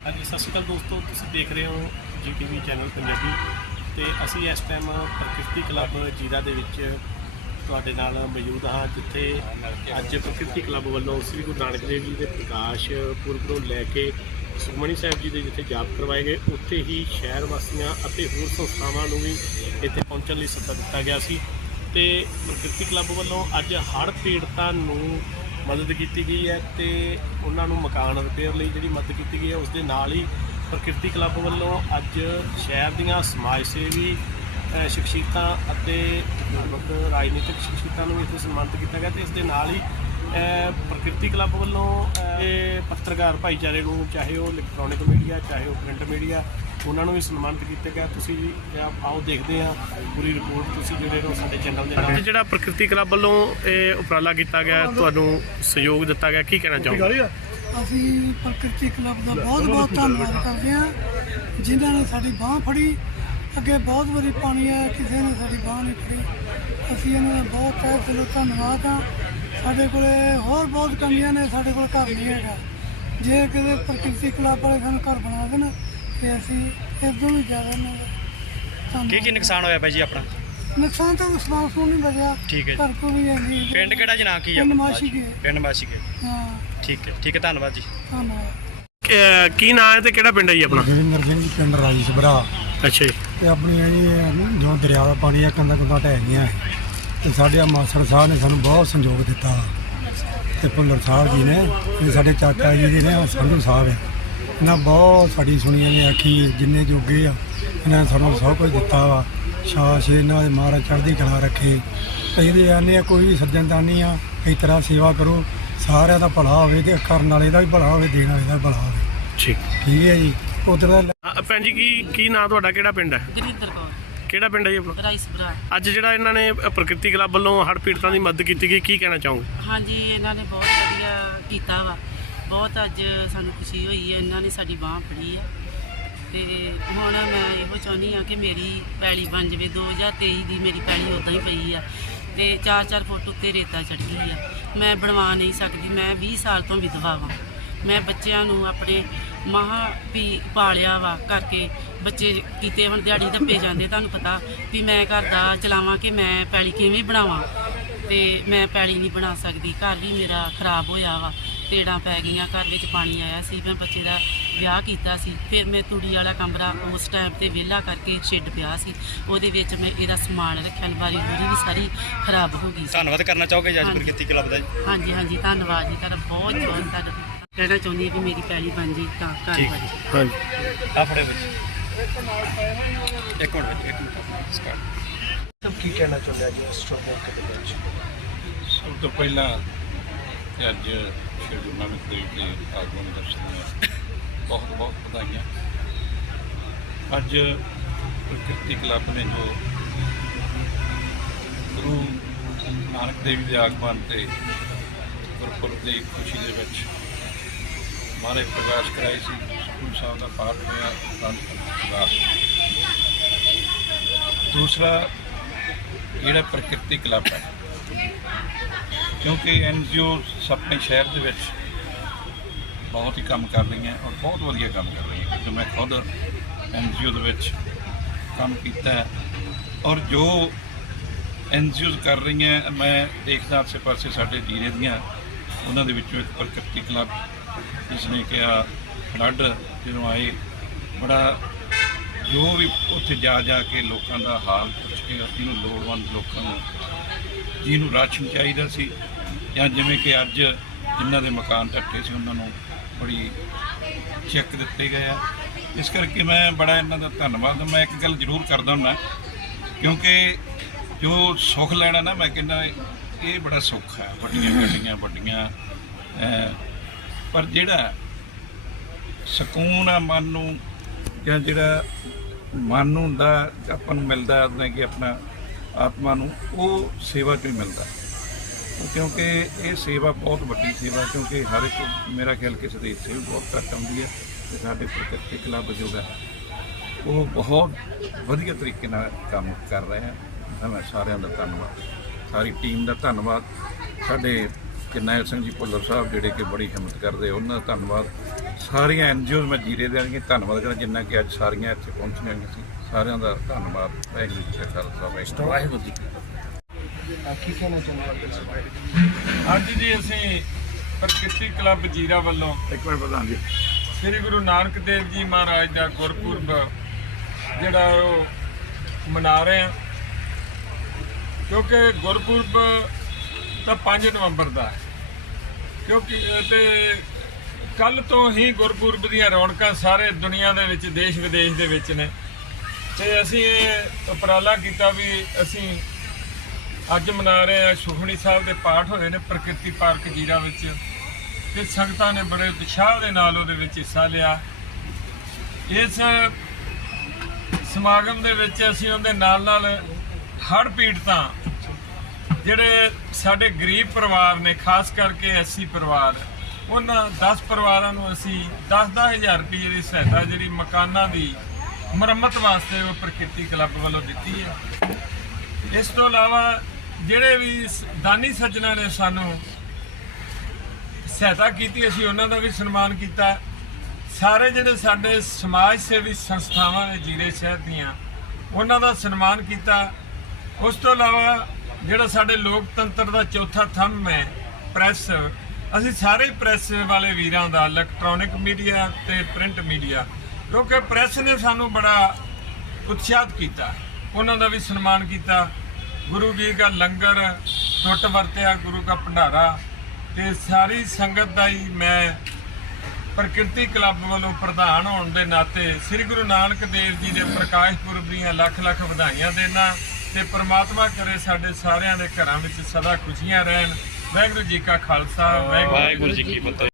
ਹਾਂਜੀ, ਸਤਿ ਸ਼੍ਰੀ ਅਕਾਲ ਦੋਸਤੋ, ਤੁਸੀਂ ਦੇਖ ਰਹੇ ਹੋ ਜੀਟੀਵੀ ਚੈਨਲ ਪੰਜਾਬੀ ਤੇ ਅਸੀਂ ਇਸ ਟਾਈਮ ਪ੍ਰਕਿਰਤੀ ਕਲੱਬ ਜੀਰਾ ਦੇ ਵਿੱਚ ਤੁਹਾਡੇ ਨਾਲ ਮੌਜੂਦ ਹਾਂ, ਜਿੱਥੇ ਅੱਜ ਪ੍ਰਕਿਰਤੀ ਕਲੱਬ ਵੱਲੋਂ ਸ੍ਰੀ ਗੁਰੂ ਨਾਨਕ ਦੇਵ ਜੀ ਦੇ ਪ੍ਰਕਾਸ਼ ਪੁਰਬ ਨੂੰ ਲੈ ਕੇ ਸੁਖਮਣੀ ਸਾਹਿਬ ਜੀ ਦੇ ਜਿੱਥੇ ਜਾਪ ਕਰਵਾਏ ਗਏ, ਉੱਥੇ ਹੀ ਸ਼ਹਿਰ ਵਾਸੀਆਂ ਅਤੇ ਹੋਰ ਸੰਸਥਾਵਾਂ ਨੂੰ ਵੀ ਇੱਥੇ ਪਹੁੰਚਣ ਲਈ ਸੱਦਾ ਦਿੱਤਾ ਗਿਆ ਸੀ ਤੇ ਪ੍ਰਕਿਰਤੀ ਕਲੱਬ ਵੱਲੋਂ ਅੱਜ ਹੜ੍ਹ ਪੀੜਤਾਂ ਨੂੰ ਮਦਦ ਕੀਤੀ ਗਈ ਹੈ ਤੇ ਉਹਨਾਂ ਨੂੰ ਮਕਾਨ ਰਿਪੇਅਰ ਲਈ ਜਿਹੜੀ ਮਦਦ ਕੀਤੀ ਗਈ ਹੈ, ਉਸ ਦੇ ਨਾਲ ਹੀ ਪ੍ਰਕਿਰਤੀ ਕਲੱਬ ਵੱਲੋਂ ਅੱਜ ਸ਼ਹਿਰ ਦੀਆਂ ਸਮਾਜ ਸੇਵੀ ਸ਼ਖਸੀਅਤਾਂ ਅਤੇ ਧਾਰਮਿਕ ਰਾਜਨੀਤਿਕ ਸ਼ਖਸੀਅਤਾਂ ਨੂੰ ਵੀ ਇੱਥੇ ਸਨਮਾਨਿਤ ਕੀਤਾ ਗਿਆ ਤੇ ਇਸ ਦੇ ਨਾਲ ਹੀ ਪ੍ਰਕਿਰਤੀ ਕਲੱਬ ਵੱਲੋਂ ਇਹ ਪੱਤਰਕਾਰ ਭਾਈਚਾਰੇ ਨੂੰ ਚਾਹੇ ਉਹ ਇਲੈਕਟ੍ਰੋਨਿਕ ਮੀਡੀਆ ਚਾਹੇ ਉਹ ਪ੍ਰਿੰਟ ਮੀਡੀਆ ਉਹਨਾਂ ਨੂੰ ਵੀ ਸਨਮਾਨਿਤ ਕੀਤਾ ਗਿਆ। ਤੁਸੀਂ ਵੀ ਆਪ- ਆਓ ਦੇਖਦੇ ਹਾਂ ਪੂਰੀ ਰਿਪੋਰਟ ਤੁਸੀਂ ਜਿਹੜੇ ਹੋ ਸਾਡੇ ਚੈਨਲ ਦੇ ਨਾਲ। ਜਿਹੜਾ ਪ੍ਰਕਿਰਤੀ ਕਲੱਬ ਵੱਲੋਂ ਇਹ ਉਪਰਾਲਾ ਕੀਤਾ ਗਿਆ ਤੁਹਾਨੂੰ ਸਹਿਯੋਗ ਦਿੱਤਾ ਗਿਆ ਕੀ ਕਹਿਣਾ ਚਾਹੋਗੇ? ਅਸੀਂ ਪ੍ਰਕਿਰਤੀ ਕਲੱਬ ਦਾ ਬਹੁਤ ਬਹੁਤ ਧੰਨਵਾਦ ਕਰਦੇ ਹਾਂ ਜਿਨ੍ਹਾਂ ਨੇ ਸਾਡੀ ਬਾਹ ਫੜੀ ਅੱਗੇ ਬਹੁਤ ਵਾਰੀ ਪਾਣੀ ਆਇਆ ਕਿਸੇ ਨੇ ਸਾਡੀ ਬਾਹ ਨਹੀਂ ਫੜੀ। ਅਸੀਂ ਇਹਨਾਂ ਦਾ ਬਹੁਤ ਤਹਿ ਦਿਲੋਂ ਧੰਨਵਾਦ ਹਾਂ ਸਾਡੇ ਕੋਲੇ ਹੋਰ ਬਹੁਤ ਕਮੀਆਂ ਨੇ ਸਾਡੇ ਕੋਲ ਘਰ ਨਹੀਂ ਹੈਗਾ। ਜੇ ਕਿਤੇ ਪ੍ਰਕਿਰਤੀ ਕਲੱਬ ਵਾਲੇ ਸਾਨੂੰ ਘਰ ਬਣਾ ਦੇਣ ਤੇ ਅਸੀਂ ਇਸ ਤੋਂ ਵੀ ਜ਼ਿਆਦਾ ਇਹਨਾਂ ਦਾ ਕੀ ਕੀ ਨੁਕਸਾਨ ਹੋਇਆ ਬਾਈ ਜੀ ਆਪਣਾ? ਨੁਕਸਾਨ ਤਾਂ ਉਸ ਬਾਤ ਨੂੰ ਨਹੀਂ ਬਚਿਆ ਠੀਕ ਹੈ ਜੀ। ਘਰ ਕੋ ਆਂਦੀ ਪਿੰਡ ਕਿਹੜਾ ਜੀ ਨਾਂ ਕੀ ਆ? ਪਿੰਡ ਮਾਛੀਕੇ। ਪਿੰਡ ਮਾਛੀਕੇ ਹਾਂ। ਠੀਕ ਹੈ ਠੀਕ ਹੈ ਧੰਨਵਾਦ ਜੀ। ਧੰਨਵਾਦ। ਕੀ ਨਾਂ ਹੈ ਤੇ ਕਿਹੜਾ ਪਿੰਡ ਹੈ ਜੀ ਆਪਣਾ? ਜਗਿੰਦਰ ਸਿੰਘ ਪਿੰਡ ਰਾਜੀ ਸਭਰਾ। ਅੱਛਾ ਜੀ। ਤੇ ਆਪਣੀਆਂ ਜੀ ਇਹ ਜੋ ਦਰਿਆ ਦਾ ਪਾਣੀ ਆ ਕੰਦਾ ਕੰਦਾ ਢਹਿ ਗਈਆਂ ਹੈ। ਤੇ ਸਾਡੇ ਆ ਮਾਸੜ ਸਾਹਿਬ ਨੇ ਸਾਨੂੰ ਬਹੁਤ ਸੰਯੋਗ ਦਿੱਤਾ। ਤੇ ਭੁੱਲਰ ਸਾਹਿਬ ਜੀ ਨੇ ਤੇ ਸਾਡੇ ਚਾਚਾ ਜੀ ਦੇ ਨੇ ਸੰਧੂ ਸਾਹਿਬ ਹੈ ਇਹਨਾਂ ਬਹੁਤ ਸਾਡੀ ਸੁਣੀਆਂ ਨੇ ਆਖੀ ਜਿੰਨੇ ਜੋਗੇ ਆ ਇਹਨਾਂ ਨੇ ਸਾਨੂੰ ਸਭ ਕੁਝ ਦਿੱਤਾ ਵਾ। ਸ਼ਾਸ਼ ਇਹਨਾਂ ਦੇ ਮਹਾਰਾਜ ਚੜ੍ਹਦੀ ਕਲਾ ਰੱਖੇ। ਕਹਿੰਦੇ ਆਨੇ ਆ ਕੋਈ ਵੀ ਸੱਜਣਦਾਨੀ ਆ ਇਸ ਤਰ੍ਹਾਂ ਸੇਵਾ ਕਰੋ। ਸਾਰਿਆਂ ਦਾ ਭਲਾ ਹੋਵੇ ਤੇ ਕਰਨ ਵਾਲੇ ਦਾ ਵੀ ਭਲਾ ਹੋਵੇ ਦੇਣ ਵਾਲੇ ਦਾ ਭਲਾ ਹੋਵੇ। ਠੀਕ। ਠੀਕ ਹੈ ਜੀ। ਉਧਰ ਦਾ ਅ, ਭੈਣ ਜੀ ਕੀ ਕੀ ਨਾਂ ਤੁਹਾਡਾ? ਕਿਹੜਾ ਪਿੰਡ ਹੈ? ਗੁਰਿੰਦਰ ਕੌਰ। ਕਿਹੜਾ ਪਿੰਡ ਹੈ ਜੀ ਆਪਣਾ? ਰਾਈਸ ਬਰਾੜ। ਅੱਜ ਜਿਹੜਾ ਇਹਨਾਂ ਨੇ ਅ, ਪ੍ਰਕਿਰਤੀ ਕਲੱਬ ਵੱਲੋਂ ਹੜ੍ਹ ਪੀੜਤਾਂ ਦੀ ਮਦਦ ਕੀਤੀ ਗਈ ਕੀ ਕਹਿਣਾ ਚਾਹੋਗੇ? ਹਾਂਜੀ ਇਹਨਾਂ ਨੇ ਬਹੁਤ ਵਧੀਆ ਕੀਤਾ ਵਾ। ਬਹੁਤ ਅੱਜ ਸਾਨੂੰ ਖੁਸ਼ੀ ਹੋਈ ਹੈ, ਇਹਨਾਂ ਨੇ ਸਾਡੀ ਬਾਹ ਫੜੀ ਹੈ। ਤੇ ਹੁਣ ਮੈਂ ਇਹੋ ਚਾਹੁੰਦੀ ਆ ਕਿ ਮੇਰੀ ਪੈਲੀ ਬਣ ਜਾਵੇ 2023 ਦੀ ਮੇਰੀ ਪੈਲੀ ਉਦਾਂ ਹੀ ਪਈ ਆ ਤੇ 4-4 ਫੁੱਟ ਉੱਤੇ ਰੇਤਾ ਚੜ ਗਈ ਆ। ਮੈਂ ਬਣਵਾ ਨਹੀਂ ਸਕਦੀ, ਮੈਂ 20 ਸਾਲ ਤੋਂ ਵਿਧਵਾ ਵਾਂ। ਮੈਂ ਬੱਚਿਆਂ ਨੂੰ ਆਪਣੇ ਮਹਾ ਵੀ ਪਾਲਿਆ ਵਾ ਕਰਕੇ ਬੱਚੇ ਕਿਤੇ ਹੁਣ ਦਿਹਾੜੀ ਧੱਪੇ ਜਾਂਦੇ, ਤੁਹਾਨੂੰ ਪਤਾ ਵੀ ਮੈਂ ਘਰ ਦਾ ਚਲਾਵਾਂ ਕਿ ਮੈਂ ਪੈਲੀ ਕਿਵੇਂ ਬਣਾਵਾਂ। ਤੇ ਮੈਂ ਪੈਲੀ ਨਹੀਂ ਬਣਾ ਸਕਦੀ, ਘਰ ਵੀ ਮੇਰਾ ਖਰਾਬ ਹੋਇਆ ਵਾ। ਤੇੜਾਂ ਪੈ ਗਈਆਂ ਘਰ ਵਿੱਚ ਪਾਣੀ ਆਇਆ ਸੀ ਮੈਂ ਬੱਚੇ ਦਾ ਵਿਆਹ ਕੀਤਾ ਸੀ। ਫਿਰ ਮੈਂ ਤੂੜੀ ਵਾਲਾ ਕਮਰਾ ਉਸ ਟਾਈਮ ਤੇ ਵਿਹਲਾ ਕਰਕੇ ਸ਼ੈੱਡ ਪਿਆ ਸੀ। ਉਹਦੇ ਵਿੱਚ ਮੈਂ ਇਹਦਾ ਸਮਾਨ ਰੱਖਿਆ ਅਲਮਾਰੀ ਉਹਦੀ ਵੀ ਸਾਰੀ ਖਰਾਬ ਹੋ ਗਈ ਸੀ। ਧੰਨਵਾਦ ਕਰਨਾ ਚਾਹੋਗੇ ਜੀ ਅੱਜ ਹਾਂਜੀ। ਪ੍ਰਕਿਰਤੀ ਕਲੱਬ ਦਾ ਜੀ? ਹਾਂਜੀ ਹਾਂਜੀ ਧੰਨਵਾਦ ਜੀ ਤੁਹਾਡਾ ਬਹੁਤ ਬਹੁਤ ਤੁਹਾਡਾ। ਕਹਿਣਾ ਚਾਹੁੰਦੀ ਹਾਂ ਕਿ ਮੇਰੀ ਪੈਲੀ ਬਣ ਜੀ ਤਾਂ ਘਰ। ਬਣ ਜੀ ਹਾਂਜੀ। ਆ ਫੜਿਓ ਬੱਚੇ ਇੱਕ ਮਿੰਟ ਬੱਚੇ ਇੱਕ ਮਿੰਟ ਸਟਾਰਟ। ਕੀ ਕਹਿਣਾ ਚਾਹੁੰਦੇ ਆ ਜੀ ਇਸ ਮੌਕੇ ਦੇ ਵਿੱਚ? ਸਭ ਤੋਂ ਪਹਿਲਾਂ ਤੇ ਅੱਜ ਸ਼੍ਰੀ ਗੁਰੂ ਨਾਨਕ ਦੇਵ ਜੀ ਦੇ ਆਗਮਨ ਦਰਸ਼ਨ ਬਹੁਤ ਬਹੁਤ ਵਧਾਈਆਂ। ਅੱਜ ਪ੍ਰਕਿਰਤੀ ਕਲੱਬ ਨੇ ਜੋ ਗੁਰੂ ਨਾਨਕ ਦੇਵ ਜੀ ਦੇ ਆਗਮਨ ਤੇ ਗੁਰਪੁਰਬ ਦੀ ਖੁਸ਼ੀ ਦੇ ਵਿੱਚ ਮਾਰੇ ਪ੍ਰਕਾਸ਼ ਕਰਾਈ ਸੀ ਸੁਖਮਨੀ ਸਾਹਿਬ ਦਾ ਪਾਠ ਹੋਇਆ ਪ੍ਰਕਾਸ਼। ਦੂਸਰਾ ਜਿਹੜਾ ਪ੍ਰਕਿਰਤੀ ਕਲੱਬ ਹੈ ਕਿਉਂਕਿ ਐਨਜੀਓ ਆਪਣੇ ਸ਼ਹਿਰ ਦੇ ਵਿੱਚ ਬਹੁਤ ਹੀ ਕੰਮ ਕਰ ਰਹੀਆਂ ਔਰ ਬਹੁਤ ਵਧੀਆ ਕੰਮ ਕਰ ਰਹੀਆਂ। ਕਿਉਂਕਿ ਮੈਂ ਖੁਦ ਐਨਜੀਓ ਦੇ ਵਿੱਚ ਕੰਮ ਕੀਤਾ ਹੈ ਔਰ ਜੋ ਐਨਜੀਓਜ਼ ਕਰ ਰਹੀਆਂ, ਮੈਂ ਦੇਖਦਾ ਆਸੇ ਪਾਸੇ ਸਾਡੇ ਜੀਰੇ ਦੀਆਂ, ਉਹਨਾਂ ਦੇ ਵਿੱਚੋਂ ਇੱਕ ਪ੍ਰਕਿਰਤੀ ਕਲੱਬ, ਜਿਸ ਨੇ ਕਿਹਾ ਫਲੱਡ ਜਦੋਂ ਆਏ, ਬੜਾ ਜੋ ਵੀ ਉੱਥੇ ਜਾ ਜਾ ਕੇ ਲੋਕਾਂ ਦਾ ਹਾਲ ਪੁੱਛ ਕੇ ਜਿਹਨੂੰ ਲੋੜਵੰਦ ਲੋਕਾਂ ਨੂੰ, ਜਿਹਨੂੰ ਰਾਸ਼ਨ ਚਾਹੀਦਾ ਸੀ ਜਾਂ ਜਿਵੇਂ ਕਿ ਅੱਜ ਜਿਨ੍ਹਾਂ ਦੇ ਮਕਾਨ ਢੱਕੇ ਸੀ, ਉਹਨਾਂ ਨੂੰ ਬੜੀ ਚੈੱਕ ਦਿੱਤੇ ਗਏ ਆ। ਇਸ ਕਰਕੇ ਮੈਂ ਬੜਾ ਇਹਨਾਂ ਦਾ ਧੰਨਵਾਦ, ਮੈਂ ਇੱਕ ਗੱਲ ਜ਼ਰੂਰ ਕਰਦਾ ਹੁੰਦਾ, ਕਿਉਂਕਿ ਜੋ ਸੁੱਖ ਲੈਣਾ ਨਾ, ਮੈਂ ਕਹਿੰਦਾ ਇਹ ਬੜਾ ਸੁੱਖ ਹੈ, ਵੱਡੀਆਂ ਗੱਡੀਆਂ, ਵੱਡੀਆਂ ਪਰ ਜਿਹੜਾ ਸਕੂਨ ਆ ਮਨ ਨੂੰ, ਜਾਂ ਜਿਹੜਾ ਮਨ ਨੂੰ ਹੁੰਦਾ, ਆਪਾਂ ਨੂੰ ਮਿਲਦਾ, ਉਹਦਾ ਕਿ ਆਪਣਾ ਆਤਮਾ ਨੂੰ, ਉਹ ਸੇਵਾ ਚੋਂ ਹੀ ਮਿਲਦਾ। ਕਿਉਂਕਿ ਇਹ ਸੇਵਾ ਬਹੁਤ ਵੱਡੀ ਸੇਵਾ ਕਿਉਂਕਿ ਹਰ ਇੱਕ, ਮੇਰਾ ਖਿਆਲ ਕਿਸੇ ਦੇ ਹਿੱਸੇ ਵੀ ਬਹੁਤ ਘੱਟ ਆਉਂਦੀ ਹੈ ਤੇ ਸਾਡੇ ਪ੍ਰਕਿਰਤੀ ਕਲੱਬ ਜੋ ਹੈ, ਉਹ ਬਹੁਤ ਵਧੀਆ ਤਰੀਕੇ ਨਾਲ ਕੰਮ ਕਰ ਰਹੇ ਹੈ। ਮੈਂ ਸਾਰਿਆਂ ਦਾ ਧੰਨਵਾਦ, ਸਾਰੀ ਟੀਮ ਦਾ ਧੰਨਵਾਦ। ਸਾਡੇ ਜਰਨੈਲ ਸਿੰਘ ਜੀ ਭੁੱਲਰ ਸਾਹਿਬ ਜਿਹੜੇ ਕਿ ਬੜੀ ਹਿੰਮਤ ਕਰਦੇ, ਉਹਨਾਂ ਦਾ ਧੰਨਵਾਦ। ਸਾਰੀਆਂ ਐਨਜੀਓਜ਼ ਮੈਂ ਜੀਰੇ ਦੇ ਵਾਲੀਆਂ, ਧੰਨਵਾਦ ਕਰਾਂ, ਜਿੰਨਾ ਕਿ ਅੱਜ ਸਾਰੀਆਂ ਇੱਥੇ ਪਹੁੰਚੀਆਂ ਸੀ। ਸਾਰਿਆਂ ਦਾ ਧੰਨਵਾਦ, ਵਾਹਿਗੁਰੂ ਜੀ ਕਾ ਖਾਲਸਾ, ਵਾਹਿਗੁਰੂ ਜੀ ਕੀ ਫਤਿਹ। ਅੱਜ ਜੀ ਅਸੀਂ ਪ੍ਰਕਿਰਤੀ ਕਲੱਬ ਜੀਰਾ ਵੱਲੋਂ ਇੱਕ ਮਿੰਟ ਪ੍ਰਧਾਨ ਜੀ। ਸ੍ਰੀ ਗੁਰੂ ਨਾਨਕ ਦੇਵ ਜੀ ਮਹਾਰਾਜ ਦਾ ਗੁਰਪੁਰਬ ਜਿਹੜਾ ਉਹ ਮਨਾ ਰਹੇ ਹਾਂ। ਕਿਉਂਕਿ ਗੁਰਪੁਰਬ ਤਾਂ 5 ਨਵੰਬਰ ਦਾ ਹੈ। ਕਿਉਂਕਿ ਤੇ ਕੱਲ ਤੋਂ ਹੀ ਗੁਰਪੁਰਬ ਦੀਆਂ ਰੌਣਕਾਂ ਸਾਰੇ ਦੁਨੀਆ ਦੇ ਵਿੱਚ ਦੇਸ਼ ਵਿਦੇਸ਼ ਦੇ ਵਿੱਚ ਨੇ। ਤੇ ਅਸੀਂ ਇਹ ਉਪਰਾਲਾ ਕੀਤਾ ਵੀ ਅਸੀਂ ਅੱਜ ਮਨਾ ਰਹੇ ਆ ਸੁਖਣੀ ਸਾਹਿਬ ਦੇ ਪਾਠ ਹੋਏ ਨੇ ਪ੍ਰਕਿਰਤੀ ਪਾਰਕ ਜੀਰਾ ਵਿੱਚ। ਤੇ ਸੰਗਤਾਂ ਨੇ ਬੜੇ ਉਤਸ਼ਾਹ ਦੇ ਨਾਲ ਉਹਦੇ ਵਿੱਚ ਹਿੱਸਾ ਲਿਆ। ਇਸ ਸਮਾਗਮ ਦੇ ਵਿੱਚ ਅਸੀਂ ਉਹਦੇ ਨਾਲ ਨਾਲ ਹੜ੍ਹ ਪੀੜਤਾਂ, ਜਿਹੜੇ ਸਾਡੇ ਗਰੀਬ ਪਰਿਵਾਰ ਨੇ, ਖਾਸ ਕਰਕੇ ਐਸੀ ਪਰਿਵਾਰ, ਉਹਨਾਂ 10 ਪਰਿਵਾਰਾਂ ਨੂੰ ਅਸੀਂ 10-10000 ਰੁਪਏ ਦੀ ਸਹਾਇਤਾ, ਜਿਹੜੀ ਮਕਾਨਾਂ ਦੀ ਮੁਰੰਮਤ ਵਾਸਤੇ ਉਹ ਪ੍ਰਕਿਰਤੀ ਕਲੱਬ ਵੱਲੋਂ ਦਿੱਤੀ ਹੈ। ਇਸ ਤੋਂ ਇਲਾਵਾ ਜਿਹੜੇ ਵੀ ਸ- ਦਾਨੀ ਸੱਜਣਾ ਨੇ ਸਾਨੂੰ ਸਹਾਇਤਾ ਕੀਤੀ, ਅਸੀਂ ਉਹਨਾਂ ਦਾ ਵੀ ਸਨਮਾਨ ਕੀਤਾ। ਸਾਰੇ ਜਿਹੜੇ ਸਾਡੇ ਸਮਾਜ ਸੇਵੀ ਸੰਸਥਾਵਾਂ ਨੇ ਜੀਰੇ ਸ਼ਹਿਰ ਦੀਆਂ, ਉਹਨਾਂ ਦਾ ਸਨਮਾਨ ਕੀਤਾ। ਉਸ ਤੋਂ ਇਲਾਵਾ ਜਿਹੜਾ ਸਾਡੇ ਲੋਕਤੰਤਰ ਦਾ ਚੌਥਾ ਥੰਮ ਹੈ ਪ੍ਰੈਸ, ਅਸੀਂ ਸਾਰੇ ਪ੍ਰੈਸ ਵਾਲੇ ਵੀਰਾਂ ਦਾ, ਇਲੈਕਟ੍ਰੋਨਿਕ ਮੀਡੀਆ ਤੇ ਪ੍ਰਿੰਟ ਮੀਡੀਆ, ਕਿਉਂਕਿ ਪ੍ਰੈਸ ਨੇ ਸਾਨੂੰ ਬੜਾ ਉਤਸ਼ਾਹਿਤ ਕੀਤਾ। ਉਹਨਾਂ ਦਾ ਵੀ ਸਨਮਾਨ ਕੀਤਾ। ਗੁਰੂ ਜੀ ਦਾ ਲੰਗਰ ਟੁੱਟ ਵਰਤਿਆ, ਗੁਰੂ ਦਾ ਭੰਡਾਰਾ ਤੇ ਸਾਰੀ ਸੰਗਤ ਦਾ ਹੀ ਮੈਂ ਪ੍ਰਕਿਰਤੀ ਕਲੱਬ ਵੱਲੋਂ ਪ੍ਰਧਾਨ ਹੋਣ ਦੇ ਨਾਤੇ ਸ੍ਰੀ ਗੁਰੂ ਨਾਨਕ ਦੇਵ ਜੀ ਦੇ ਪ੍ਰਕਾਸ਼ ਪੁਰਬ ਦੀਆਂ ਲੱਖ ਲੱਖ ਵਧਾਈਆਂ ਦੇਣਾ ਤੇ ਪ੍ਰਮਾਤਮਾ ਕਰੇ ਸਾਡੇ ਸਾਰਿਆਂ ਦੇ ਘਰਾਂ ਵਿੱਚ ਸਦਾ ਖੁਸ਼ੀਆਂ ਰਹਿਣ। ਵਾਹਿਗੁਰੂ ਜੀ ਕਾ ਖਾਲਸਾ, ਵਾਹਿਗੁਰੂ ਵਾਹਿਗੁਰੂ ਜੀ ਕੀ ਫਤਿਹ।